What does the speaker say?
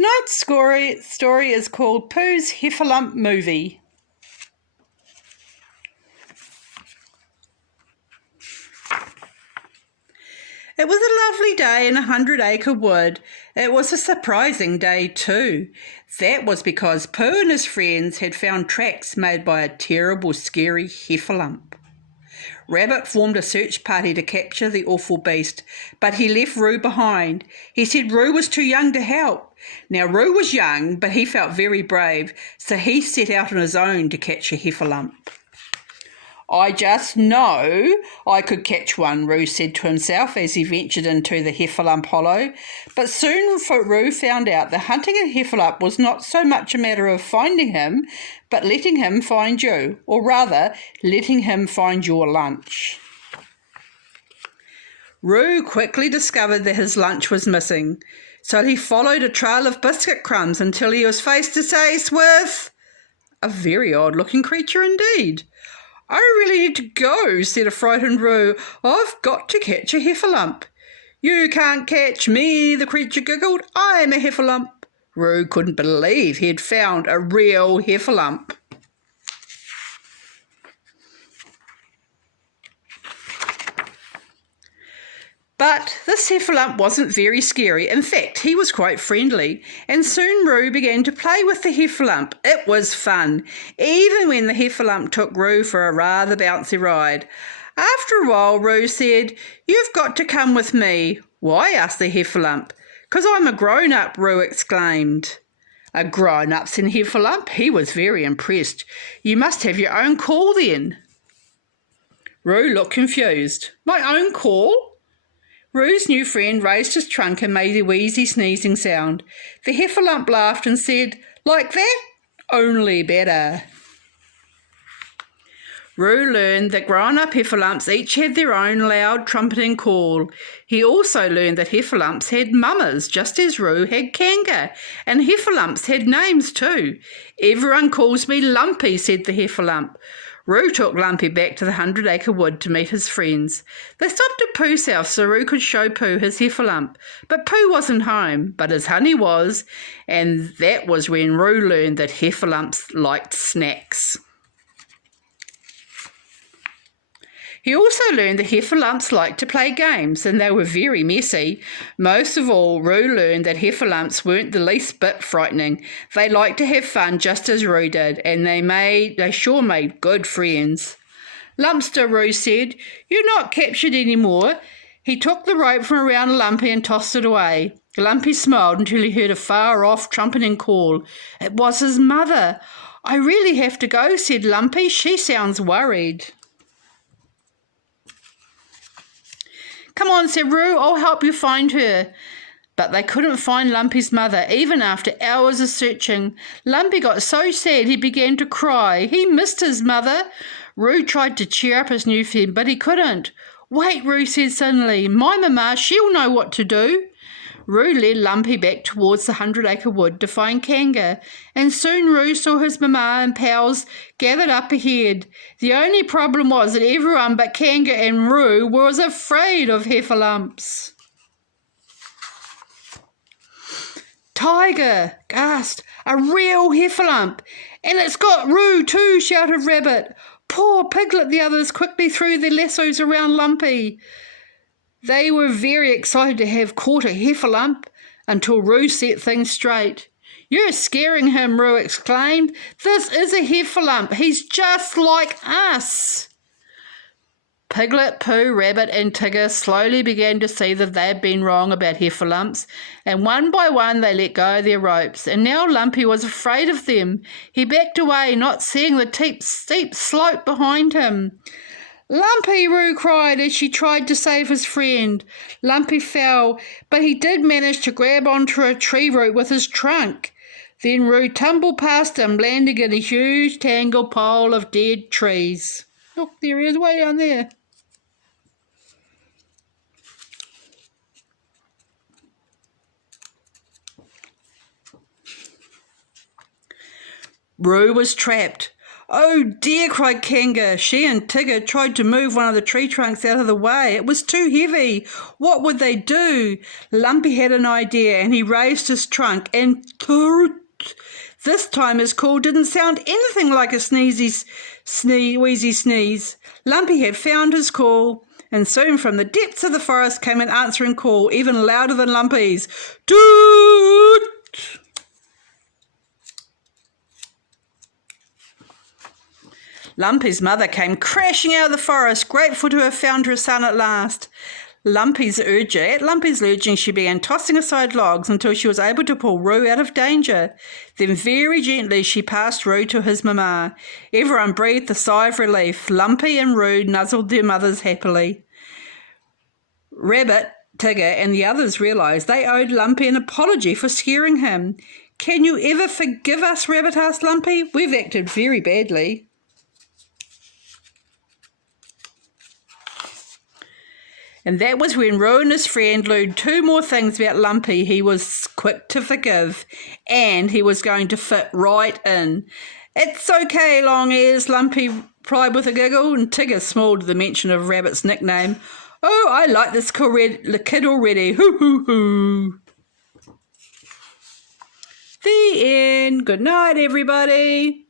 Tonight's story is called Pooh's Heffalump Movie. It was a lovely day in a 100-acre wood. It was a surprising day too. That was because Pooh and his friends had found tracks made by a terrible, scary heffalump. Rabbit formed a search party to capture the awful beast, but he left Roo behind. He said Roo was too young to help. Now Roo was young, but he felt very brave, so he set out on his own to catch a heffalump. I just know I could catch one, Roo said to himself as he ventured into the heffalump hollow. But soon Roo found out that hunting a heffalump was not so much a matter of finding him, but letting him find you, or rather, letting him find your lunch. Roo quickly discovered that his lunch was missing, so he followed a trail of biscuit crumbs until he was face to face with a very odd-looking creature indeed. I really need to go, said a frightened Roo. I've got to catch a heffalump. You can't catch me, the creature giggled. I'm a heffalump. Roo couldn't believe he had found a real heffalump. But this heffalump wasn't very scary. In fact, he was quite friendly, and soon Roo began to play with the heffalump. It was fun, even when the heffalump took Roo for a rather bouncy ride. After a while, Roo said, "You've got to come with me." "Why?" asked the heffalump. "'Cause I'm a grown-up," Roo exclaimed. "A grown-up," said heffalump. He was very impressed. "You must have your own call then." Roo looked confused. "My own call?" Roo's new friend raised his trunk and made a wheezy sneezing sound. The heffalump laughed and said, "Like that? Only better." Roo learned that grown-up heffalumps each had their own loud trumpeting call. He also learned that heffalumps had mamas, just as Roo had Kanga, and heffalumps had names too. "Everyone calls me Lumpy," said the heffalump. Roo took Lumpy back to the 100-acre wood to meet his friends. They stopped at Pooh's house so Roo could show Pooh his heffalump. But Pooh wasn't home, but his honey was, and that was when Roo learned that heffalumps liked snacks. He also learned that heffalumps liked to play games, and they were very messy. Most of all, Roo learned that heffalumps weren't the least bit frightening. They liked to have fun just as Roo did, and they sure made good friends. "Lumpster," Roo said, "you're not captured anymore." He took the rope from around Lumpy and tossed it away. Lumpy smiled until he heard a far-off trumpeting call. It was his mother. "I really have to go," said Lumpy. "She sounds worried." "Come on," said Roo, "I'll help you find her." But they couldn't find Lumpy's mother, even after hours of searching. Lumpy got so sad he began to cry. He missed his mother. Roo tried to cheer up his new friend, but he couldn't. "Wait," Roo said suddenly. "My mama, she'll know what to do." Roo led Lumpy back towards the 100-acre wood to find Kanga, and soon Roo saw his mama and pals gathered up ahead. The only problem was that everyone but Kanga and Roo was afraid of heffalumps. "Tiger!" gasped. "A real heffalump! And it's got Roo too!" shouted Rabbit. "Poor Piglet!" The others quickly threw their lassos around Lumpy. They were very excited to have caught a heffalump until Roo set things straight. "You're scaring him," Roo exclaimed. "This is a heffalump. He's just like us." Piglet, Pooh, Rabbit and Tigger slowly began to see that they had been wrong about heffalumps, and one by one they let go of their ropes, and now Lumpy was afraid of them. He backed away, not seeing the steep slope behind him. "Lumpy!" Roo cried as she tried to save his friend. Lumpy fell, but he did manage to grab onto a tree root with his trunk. Then Roo tumbled past him, landing in a huge tangled pile of dead trees. Look, there he is, way down there. Roo was trapped. Oh dear, cried Kanga. She and Tigger tried to move one of the tree trunks out of the way. It was too heavy. What would they do? Lumpy had an idea, and he raised his trunk, and toot! This time his call didn't sound anything like a wheezy sneeze. Lumpy had found his call, and soon from the depths of the forest came an answering call, even louder than Lumpy's. Toot! Lumpy's mother came crashing out of the forest, grateful to have found her son at last. At Lumpy's urging, she began tossing aside logs until she was able to pull Roo out of danger. Then very gently she passed Roo to his mama. Everyone breathed a sigh of relief. Lumpy and Roo nuzzled their mothers happily. Rabbit, Tigger, and the others realised they owed Lumpy an apology for scaring him. "Can you ever forgive us, Rabbit?" asked Lumpy. "We've acted very badly." And that was when Roo and his friend learned two more things about Lumpy. He was quick to forgive, and he was going to fit right in. "It's okay, long ears," Lumpy cried with a giggle, and Tigger smiled at the mention of Rabbit's nickname. "Oh, I like this kid already. Hoo, hoo, hoo." The end. Good night, everybody.